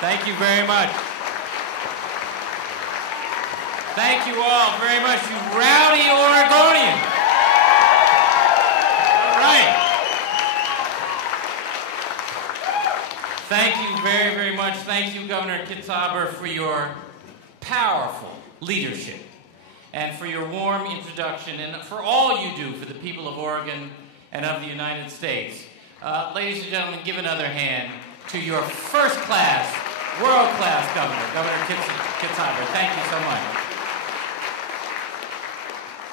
Thank you very much. Thank you all very much, you rowdy Oregonians. All right. Thank you very, very much. Thank you, Governor Kitzhaber, for your powerful leadership and for your warm introduction and for all you do for the people of Oregon and of the United States. Ladies and gentlemen, give another hand to your first-class, world-class governor, Governor Kitzhaber. Thank you so much.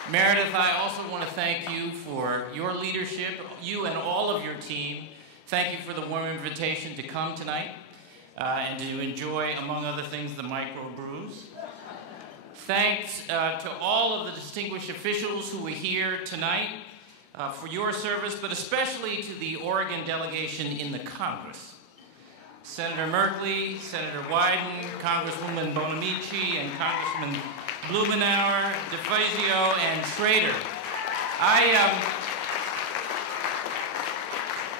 Meredith, I also want to thank you for your leadership, you and all of your team. Thank you for the warm invitation to come tonight and to enjoy, among other things, the microbrews. Thanks to all of the distinguished officials who were here tonight for your service, but especially to the Oregon delegation in the Congress. Senator Merkley, Senator Wyden, Congresswoman Bonamici, and Congressman Blumenauer, DeFazio, and Schrader.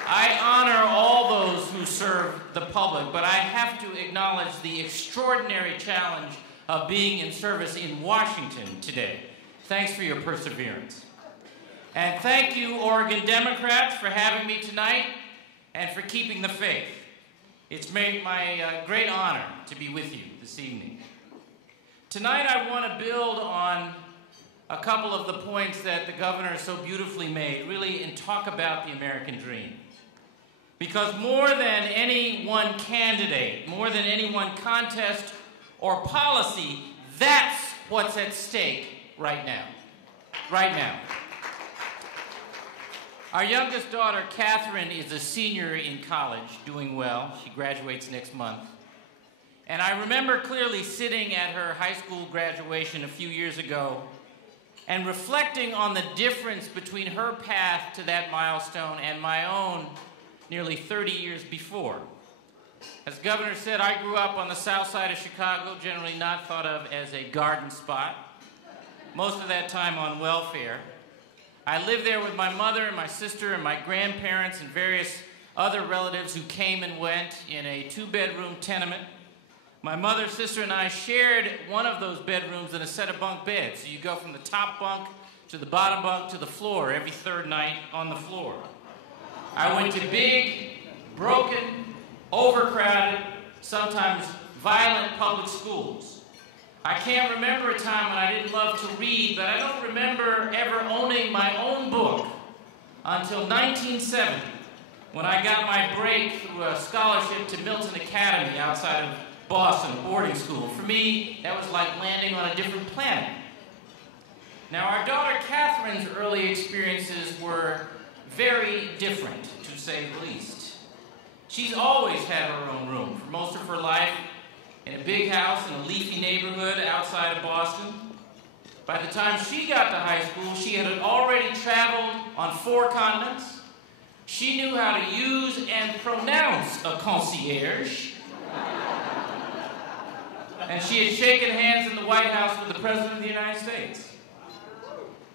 I honor all those who serve the public, but I have to acknowledge the extraordinary challenge of being in service in Washington today. Thanks for your perseverance. And thank you, Oregon Democrats, for having me tonight and for keeping the faith. It's made my great honor to be with you this evening. Tonight I want to build on a couple of the points that the governor so beautifully made, really, and talk about the American dream. Because more than any one candidate, more than any one contest or policy, that's what's at stake right now. Right now. Our youngest daughter, Catherine, is a senior in college, doing well. She graduates next month. And I remember clearly sitting at her high school graduation a few years ago and reflecting on the difference between her path to that milestone and my own nearly 30 years before. As the governor said, I grew up on the south side of Chicago, generally not thought of as a garden spot, most of that time on welfare. I lived there with my mother and my sister and my grandparents and various other relatives who came and went in a two-bedroom tenement. My mother, sister, and I shared one of those bedrooms in a set of bunk beds. So you go from the top bunk to the bottom bunk to the floor every third night on the floor. I went to big, broken, overcrowded, sometimes violent public schools. I can't remember a time when I didn't love to read, but I don't remember ever owning my own book until 1970, when I got my break through a scholarship to Milton Academy outside of Boston, boarding school. For me, that was like landing on a different planet. Now, our daughter Catherine's early experiences were very different, to say the least. She's always had her own room for most of her life in a big house in a leafy neighborhood outside of Boston. By the time she got to high school, she had already traveled on 4 continents. She knew how to use and pronounce a concierge. And she had shaken hands in the White House with the President of the United States.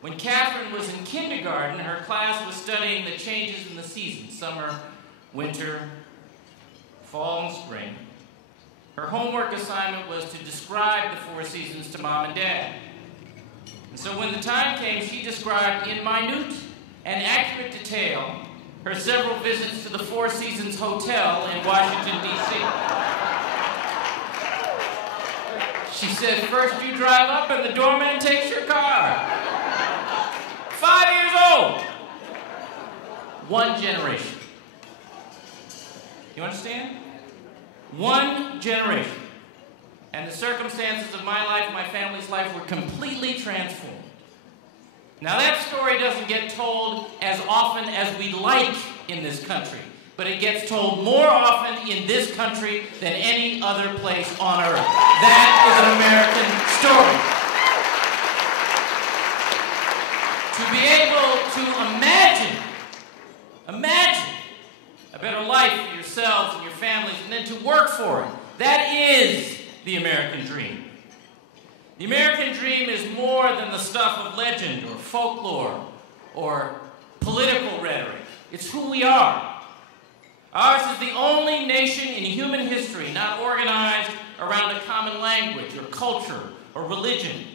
When Catherine was in kindergarten, her class was studying the changes in the seasons, summer, winter, fall, and spring. Her homework assignment was to describe the 4 seasons to Mom and Dad. And so when the time came, she described in minute and accurate detail her several visits to the 4 Seasons Hotel in Washington, D.C. She said, first you drive up and the doorman takes your car. 5 years old. 1 generation. You understand? 1 generation. And the circumstances of my life, my family's life, were completely transformed. Now that story doesn't get told as often as we'd like in this country, but it gets told more often in this country than any other place on earth. That is an American story. To be able to imagine a better life for yourselves and your families, and then to work for it, that is the American dream. The American dream is more than the stuff of legend or folklore or political rhetoric. It's who we are. Ours is the only nation in human history not organized around a common language or culture or religion.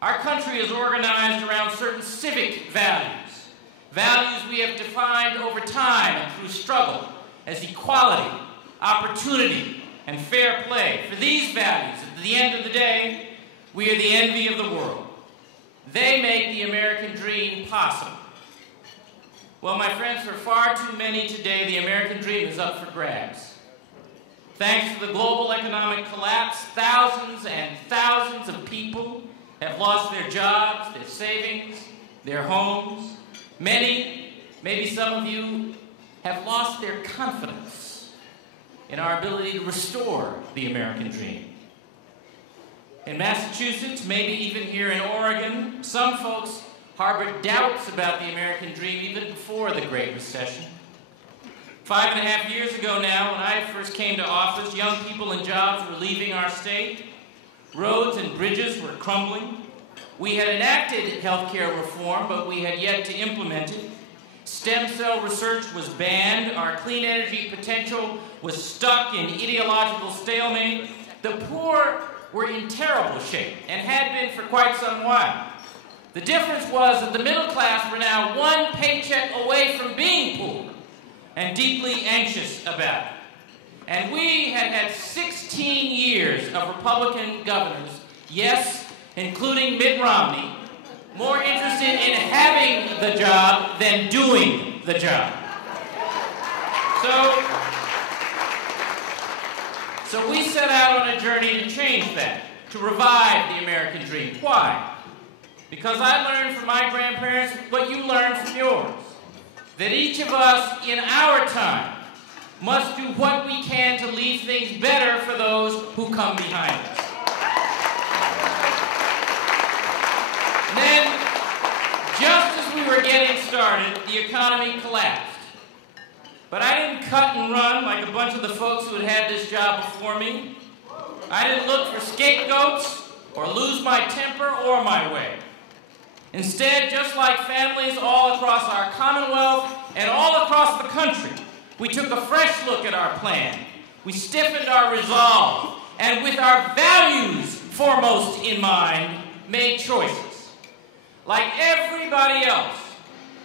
Our country is organized around certain civic values, values we have defined over time and through struggle as equality, opportunity, and fair play. For these values, at the end of the day, we are the envy of the world. They make the American dream possible. Well, my friends, for far too many today, the American dream is up for grabs. Thanks to the global economic collapse, thousands and thousands of people have lost their jobs, their savings, their homes. Many, maybe some of you, have lost their confidence in our ability to restore the American dream. In Massachusetts, maybe even here in Oregon, some folks harbored doubts about the American dream even before the Great Recession. 5.5 years ago now, when I first came to office, young people and jobs were leaving our state. Roads and bridges were crumbling. We had enacted healthcare reform, but we had yet to implement it. Stem cell research was banned. Our clean energy potential was stuck in ideological stalemate. The poor were in terrible shape and had been for quite some while. The difference was that the middle class were now one paycheck away from being poor and deeply anxious about it. And we had had 16 years of Republican governors, yes, including Mitt Romney, more interested in having the job than doing the job. So we set out on a journey to change that, to revive the American dream. Why? Because I learned from my grandparents what you learned from yours, that each of us in our time must do what we can to leave things better for those who come behind us. And then, just as we were getting started, the economy collapsed. But I didn't cut and run like a bunch of the folks who had had this job before me. I didn't look for scapegoats or lose my temper or my way. Instead, just like families all across our Commonwealth and all across the country, we took a fresh look at our plan. We stiffened our resolve, and with our values foremost in mind, made choices. Like everybody else,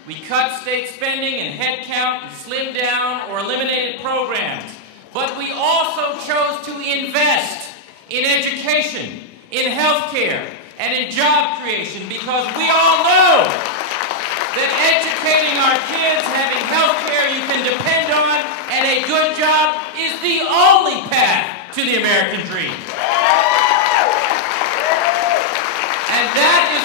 we cut state spending and headcount and slimmed down or eliminated programs. But we also chose to invest in education, in healthcare, and in job creation, because we all know that educating our kids, having health care you can depend on, and a good job is the only path to the American dream. And that is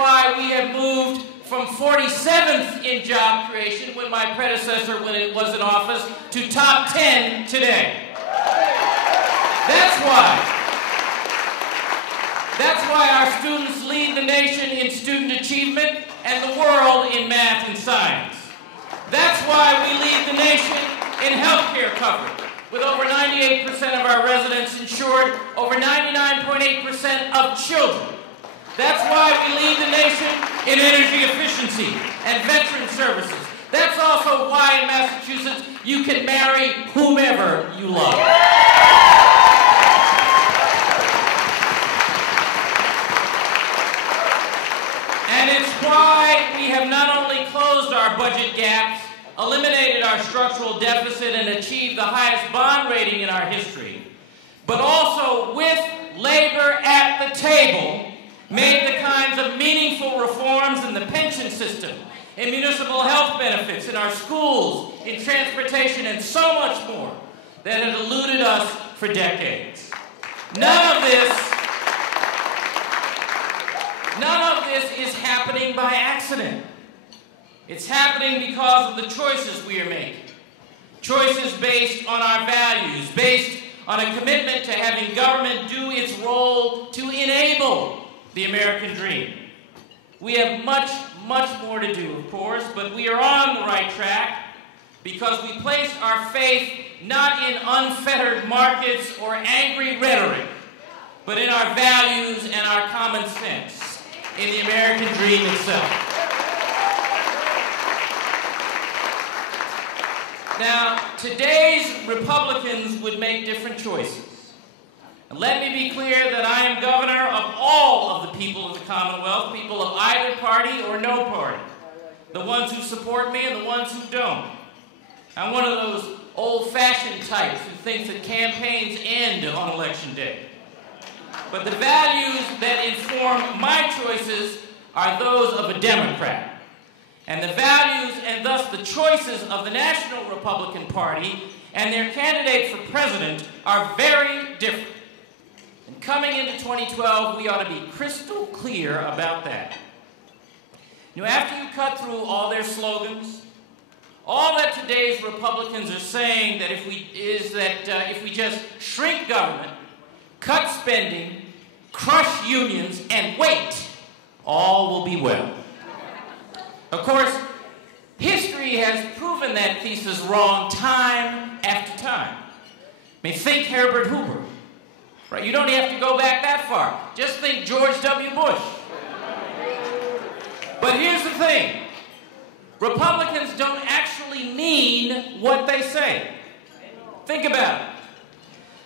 why we have moved from 47th in job creation when my predecessor was in office to top 10 today. That's why our students lead the nation in student achievement and the world in math and science. That's why we lead the nation in healthcare coverage, with over 98% of our residents insured, over 99.8% of children. That's why we lead the nation in energy efficiency and veteran services. That's also why in Massachusetts you can marry whomever you love. And it's why we have not only closed our budget gaps, eliminated our structural deficit, and achieved the highest bond rating in our history, but also with labor at the table, made the kinds of meaningful reforms in the pension system, in municipal health benefits, in our schools, in transportation, and so much more that had eluded us for decades. None of this is happening by accident. It's happening because of the choices we are making. Choices based on our values, based on a commitment to having government do its role to enable the American dream. We have much, much more to do, of course, but we are on the right track because we place our faith not in unfettered markets or angry rhetoric, but in our values and our common sense, in the American dream itself. Now, today's Republicans would make different choices. And let me be clear that I am governor of all of the people of the Commonwealth, people of either party or no party, the ones who support me and the ones who don't. I'm one of those old-fashioned types who thinks that campaigns end on Election Day. But the values that inform my choices are those of a Democrat. And the values and thus the choices of the National Republican Party and their candidate for president are very different. And coming into 2012, we ought to be crystal clear about that. You know, after you cut through all their slogans, all that today's Republicans are saying that if we just shrink government, cut spending, crush unions, and wait, all will be well. Of course, history has proven that thesis wrong time after time. I mean, think Herbert Hoover. Right? You don't have to go back that far. Just think George W. Bush. But here's the thing. Republicans don't actually mean what they say. Think about it.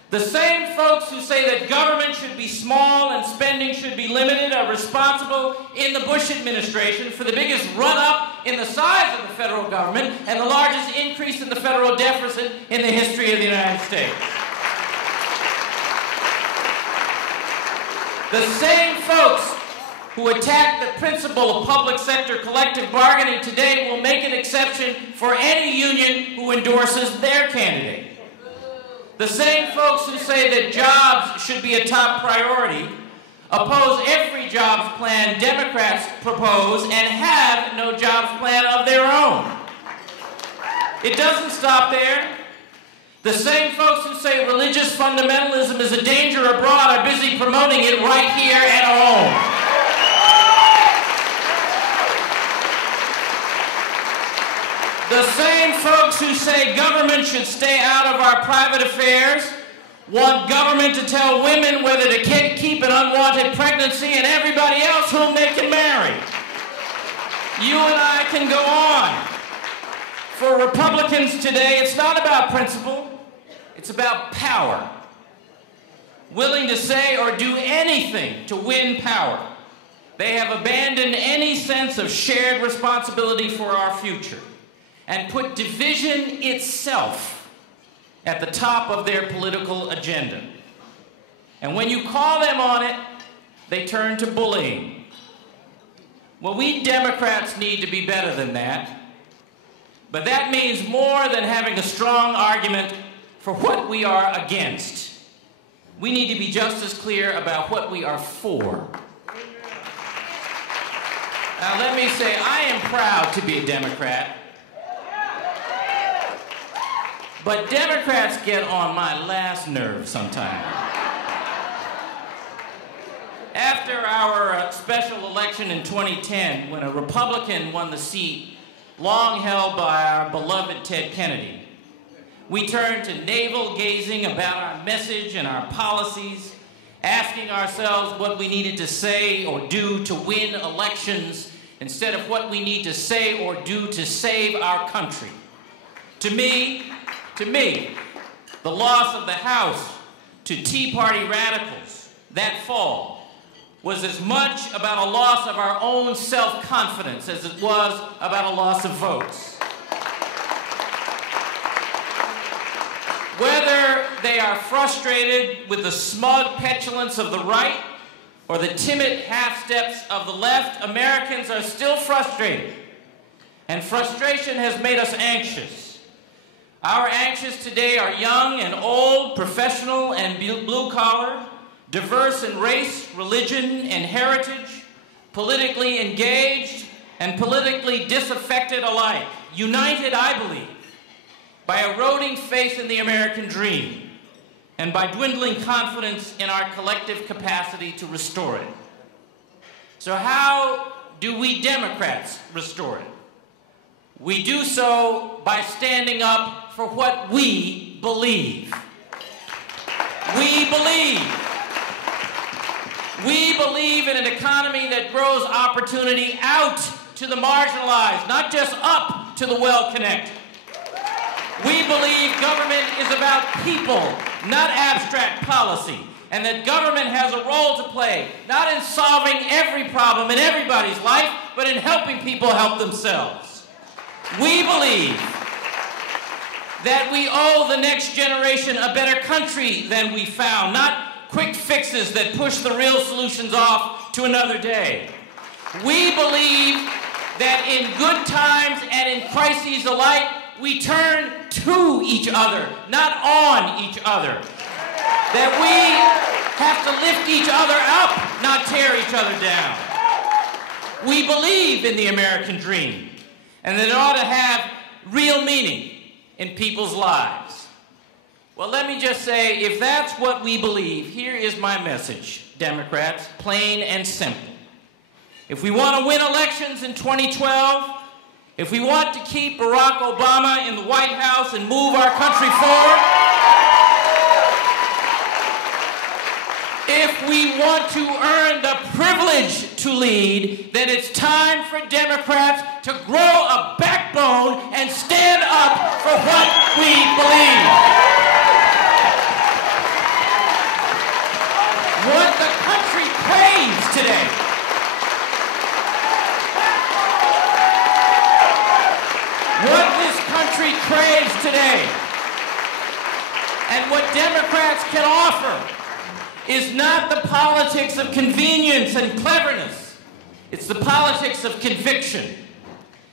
The same folks who say that government should be small and spending should be limited are responsible in the Bush administration for the biggest run-up in the size of the federal government and the largest increase in the federal deficit in the history of the United States. The same folks who attack the principle of public sector collective bargaining today will make an exception for any union who endorses their candidate. The same folks who say that jobs should be a top priority oppose every jobs plan Democrats propose and have no jobs plan of their own. It doesn't stop there. The same folks who say religious fundamentalism is a danger abroad are busy promoting it right here at home. The same folks who say government should stay out of our private affairs want government to tell women whether to keep an unwanted pregnancy and everybody else whom they can marry. You and I can go on. For Republicans today, it's not about principle, it's about power. Willing to say or do anything to win power. They have abandoned any sense of shared responsibility for our future and put division itself at the top of their political agenda. And when you call them on it, they turn to bullying. Well, we Democrats need to be better than that, but that means more than having a strong argument for what we are against. We need to be just as clear about what we are for. Now, let me say, I am proud to be a Democrat. But Democrats get on my last nerve sometimes. After our special election in 2010, when a Republican won the seat long held by our beloved Ted Kennedy, we turned to navel-gazing about our message and our policies, asking ourselves what we needed to say or do to win elections instead of what we need to say or do to save our country. To me, the loss of the House to Tea Party radicals that fall was as much about a loss of our own self-confidence as it was about a loss of votes. Whether they are frustrated with the smug petulance of the right or the timid half-steps of the left, Americans are still frustrated. And frustration has made us anxious. Our anxious today are young and old, professional and blue-collar, diverse in race, religion, and heritage, politically engaged and politically disaffected alike, united, I believe, by eroding faith in the American dream and by dwindling confidence in our collective capacity to restore it. So how do we Democrats restore it? We do so by standing up for what we believe. We believe in an economy that grows opportunity out to the marginalized, not just up to the well-connected. We believe government is about people, not abstract policy, and that government has a role to play, not in solving every problem in everybody's life, but in helping people help themselves. We believe that we owe the next generation a better country than we found, not quick fixes that push the real solutions off to another day. We believe that in good times and in crises alike, we turn to each other, not on each other. That we have to lift each other up, not tear each other down. We believe in the American dream, and that it ought to have real meaning in people's lives. Well, let me just say, if that's what we believe, here is my message, Democrats, plain and simple. If we want to win elections in 2012, if we want to keep Barack Obama in the White House and move our country forward, if we want to earn the privilege to lead, then it's time for Democrats to grow a backbone and stand up for what we believe. What the country craves today and what Democrats can offer is not the politics of convenience and cleverness. It's the politics of conviction.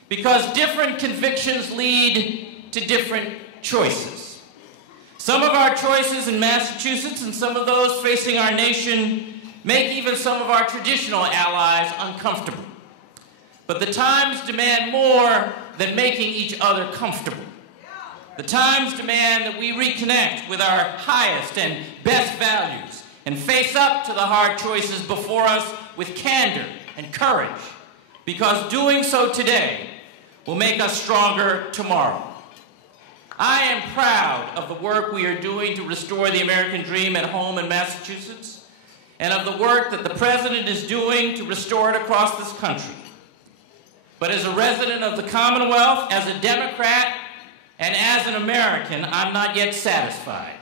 Because different convictions lead to different choices. Some of our choices in Massachusetts and some of those facing our nation make even some of our traditional allies uncomfortable. But the times demand more than making each other comfortable. The times demand that we reconnect with our highest and best values and face up to the hard choices before us with candor and courage, because doing so today will make us stronger tomorrow. I am proud of the work we are doing to restore the American dream at home in Massachusetts, and of the work that the President is doing to restore it across this country. But as a resident of the Commonwealth, as a Democrat, and as an American, I'm not yet satisfied.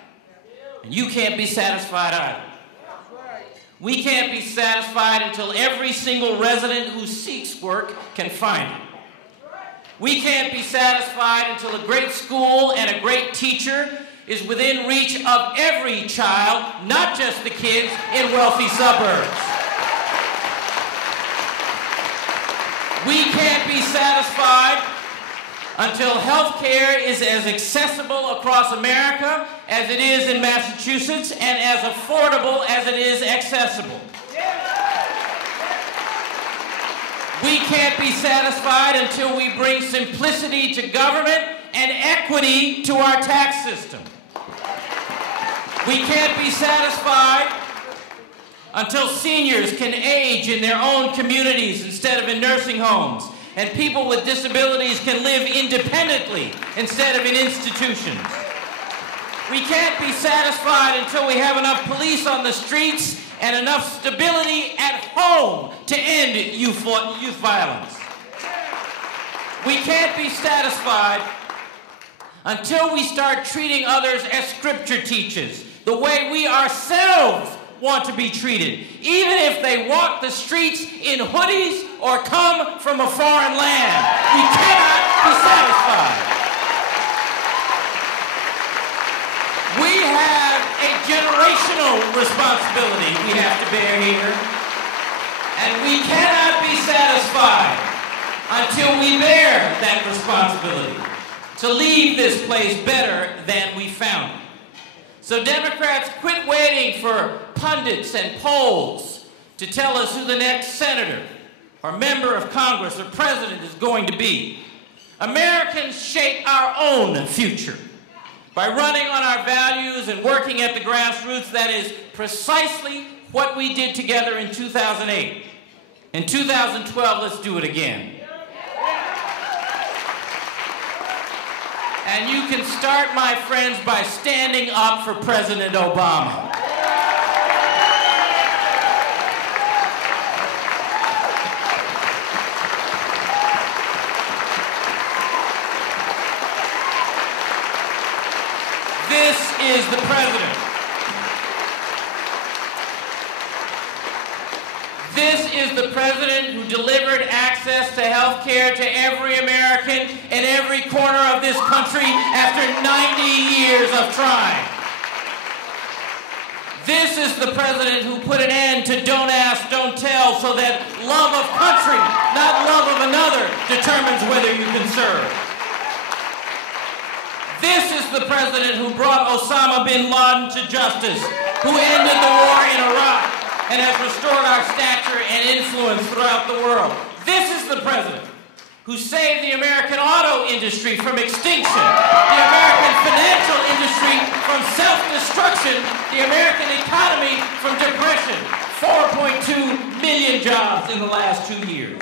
And you can't be satisfied either. We can't be satisfied until every single resident who seeks work can find it. We can't be satisfied until a great school and a great teacher is within reach of every child, not just the kids in wealthy suburbs. We can't be satisfied until health care is as accessible across America as it is in Massachusetts and as affordable as it is accessible. We can't be satisfied until we bring simplicity to government and equity to our tax system. We can't be satisfied until seniors can age in their own communities instead of in nursing homes, and people with disabilities can live independently instead of in institutions. We can't be satisfied until we have enough police on the streets and enough stability at home to end youth violence. We can't be satisfied until we start treating others as Scripture teaches, the way we ourselves want to be treated, even if they walk the streets in hoodies or come from a foreign land. We cannot be satisfied. We have a generational responsibility we have to bear here, and we cannot be satisfied until we bear that responsibility to leave this place better than we found it. So Democrats, quit waiting for pundits and polls to tell us who the next senator or member of Congress or president is going to be. Americans shape our own future by running on our values and working at the grassroots. That is precisely what we did together in 2008. In 2012, let's do it again. And you can start, my friends, by standing up for President Obama. is the president. This is the president who delivered access to health care to every American in every corner of this country after 90 years of trying. This is the president who put an end to don't ask, don't tell, so that love of country, not love of another, determines whether you can serve. This is the president who brought Osama bin Laden to justice, who ended the war in Iraq, and has restored our stature and influence throughout the world. This is the president who saved the American auto industry from extinction, the American financial industry from self-destruction, the American economy from depression. 4.2 million jobs in the last 2 years.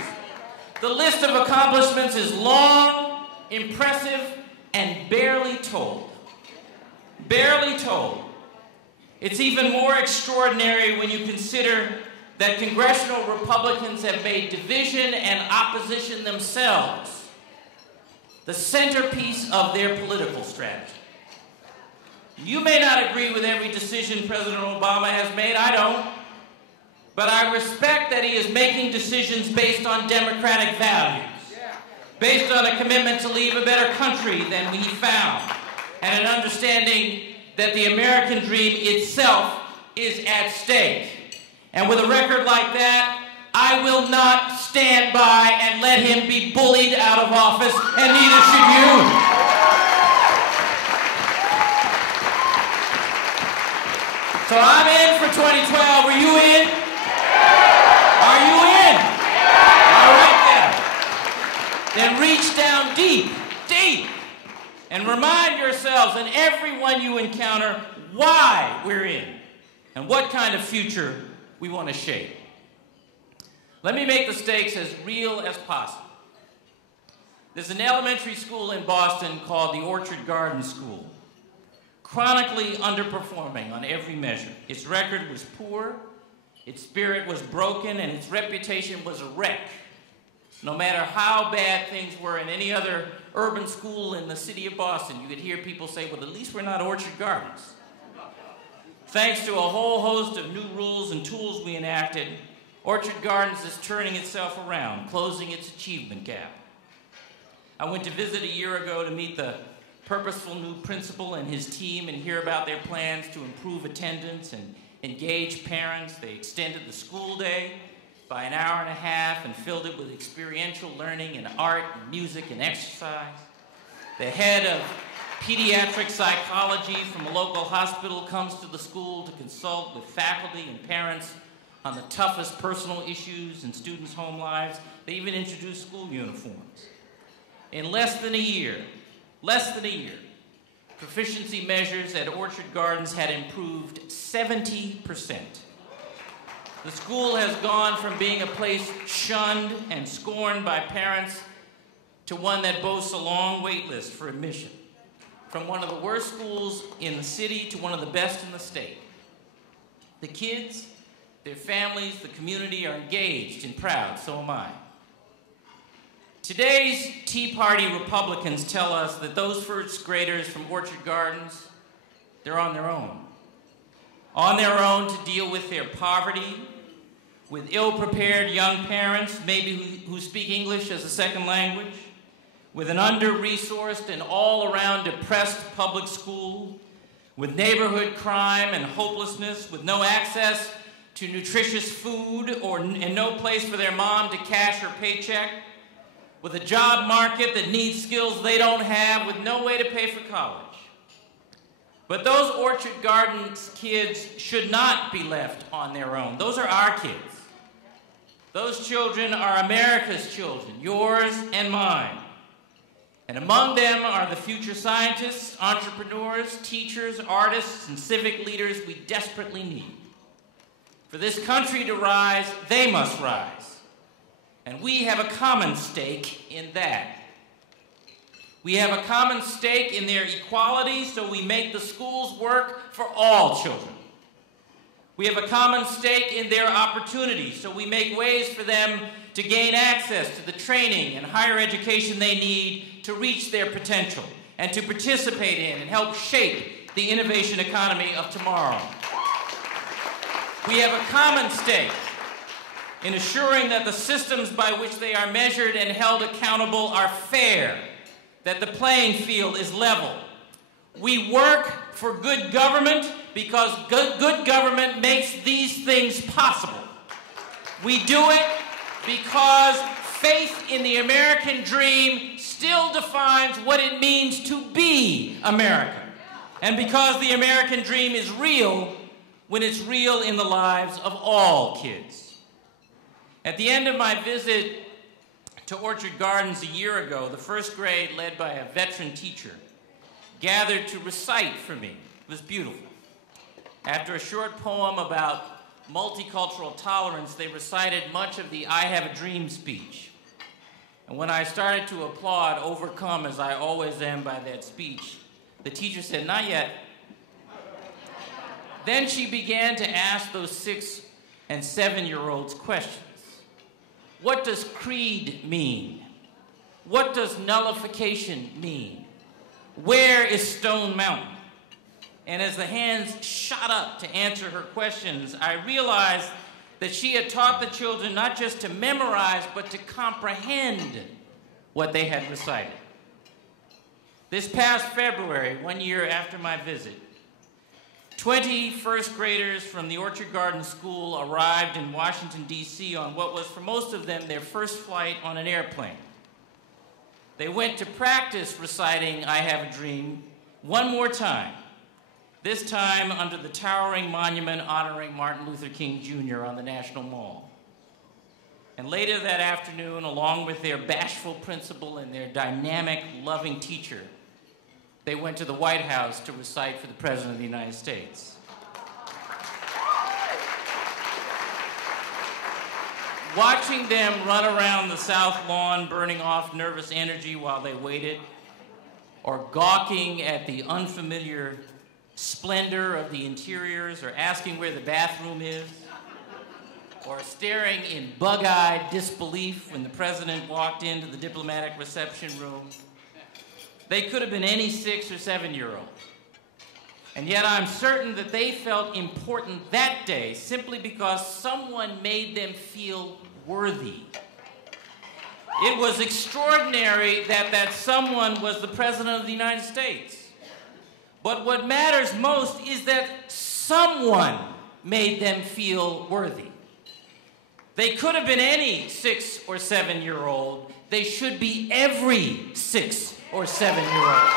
The list of accomplishments is long, impressive, and barely told. Barely told. It's even more extraordinary when you consider that congressional Republicans have made division and opposition themselves the centerpiece of their political strategy. You may not agree with every decision President Obama has made, I don't, but I respect that he is making decisions based on democratic values, based on a commitment to leave a better country than we found, and an understanding that the American dream itself is at stake. And with a record like that, I will not stand by and let him be bullied out of office, and neither should you. So I'm in for 2012. Are you in? Are you in? All right then. Then reach down deep, deep, and remind yourselves and everyone you encounter why we're in and what kind of future we want to shape. Let me make the stakes as real as possible. There's an elementary school in Boston called the Orchard Garden School, chronically underperforming on every measure. Its record was poor, its spirit was broken, and its reputation was a wreck. No matter how bad things were in any other urban school in the city of Boston, you could hear people say, well, at least we're not Orchard Gardens. Thanks to a whole host of new rules and tools we enacted, Orchard Gardens is turning itself around, closing its achievement gap. I went to visit a year ago to meet the purposeful new principal and his team and hear about their plans to improve attendance and engage parents. They extended the school day by an hour and a half and filled it with experiential learning and art and music and exercise. The head of pediatric psychology from a local hospital comes to the school to consult with faculty and parents on the toughest personal issues in students' home lives. They even introduced school uniforms. In less than a year, proficiency measures at Orchard Gardens had improved 70%. The school has gone from being a place shunned and scorned by parents to one that boasts a long wait list for admission. From one of the worst schools in the city to one of the best in the state. The kids, their families, the community are engaged and proud, so am I. Today's Tea Party Republicans tell us that those first graders from Orchard Gardens, they're on their own. On their own to deal with their poverty, with ill-prepared young parents, maybe who speak English as a second language, with an under-resourced and all-around depressed public school, with neighborhood crime and hopelessness, with no access to nutritious food and no place for their mom to cash her paycheck, with a job market that needs skills they don't have, with no way to pay for college. But those Orchard Gardens kids should not be left on their own. Those are our kids. Those children are America's children, yours and mine. And among them are the future scientists, entrepreneurs, teachers, artists, and civic leaders we desperately need. For this country to rise, they must rise. And we have a common stake in that. We have a common stake in their equality, so we make the schools work for all children. We have a common stake in their opportunity, so we make ways for them to gain access to the training and higher education they need to reach their potential and to participate in and help shape the innovation economy of tomorrow. We have a common stake in assuring that the systems by which they are measured and held accountable are fair, that the playing field is level. We work for good government because good government makes these things possible. We do it because faith in the American dream still defines what it means to be American, and because the American dream is real when it's real in the lives of all kids. At the end of my visit to Orchard Gardens a year ago, the first grade, led by a veteran teacher, gathered to recite for me. It was beautiful. After a short poem about multicultural tolerance, they recited much of the I Have a Dream speech. And when I started to applaud, overcome as I always am by that speech, the teacher said, "Not yet." Then she began to ask those 6- and 7-year-olds questions. What does creed mean? What does nullification mean? Where is Stone Mountain? And as the hands shot up to answer her questions, I realized that she had taught the children not just to memorize, but to comprehend what they had recited. This past February, 1 year after my visit, 20 first graders from the Orchard Garden School arrived in Washington, D.C. on what was for most of them their first flight on an airplane. They went to practice reciting I Have a Dream one more time, this time under the towering monument honoring Martin Luther King Jr. on the National Mall. And later that afternoon, along with their bashful principal and their dynamic, loving teacher, they went to the White House to recite for the President of the United States. Watching them run around the South Lawn, burning off nervous energy while they waited, or gawking at the unfamiliar splendor of the interiors, or asking where the bathroom is, or staring in bug-eyed disbelief when the President walked into the diplomatic reception room, they could have been any 6- or 7-year-old. And yet I'm certain that they felt important that day simply because someone made them feel worthy. It was extraordinary that that someone was the President of the United States. But what matters most is that someone made them feel worthy. They could have been any 6- or 7-year-old. They should be every 6- or 7-year-old.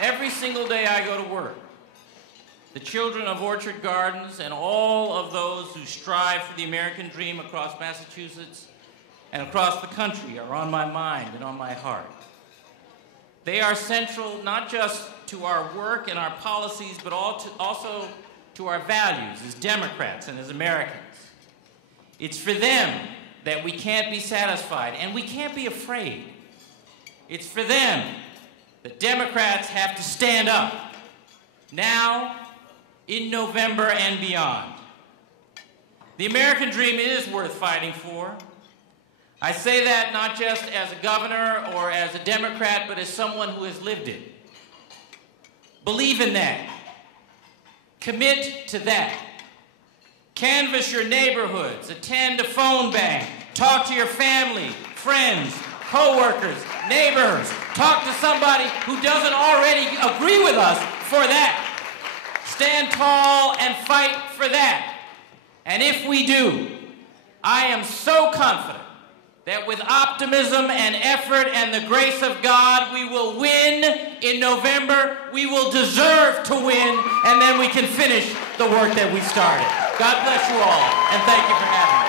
Every single day I go to work, the children of Orchard Gardens and all of those who strive for the American dream across Massachusetts and across the country are on my mind and on my heart. They are central not just to our work and our policies, but also to our values as Democrats and as Americans. It's for them that we can't be satisfied and we can't be afraid. It's for them that Democrats have to stand up now, in November, and beyond. The American dream is worth fighting for. I say that not just as a governor or as a Democrat, but as someone who has lived it. Believe in that. Commit to that. Canvass your neighborhoods, attend a phone bank, talk to your family, friends, co-workers, neighbors, talk to somebody who doesn't already agree with us for that. Stand tall and fight for that. And if we do, I am so confident that with optimism and effort and the grace of God, we will win in November. We will deserve to win, and then we can finish the work that we started. God bless you all, and thank you for having me.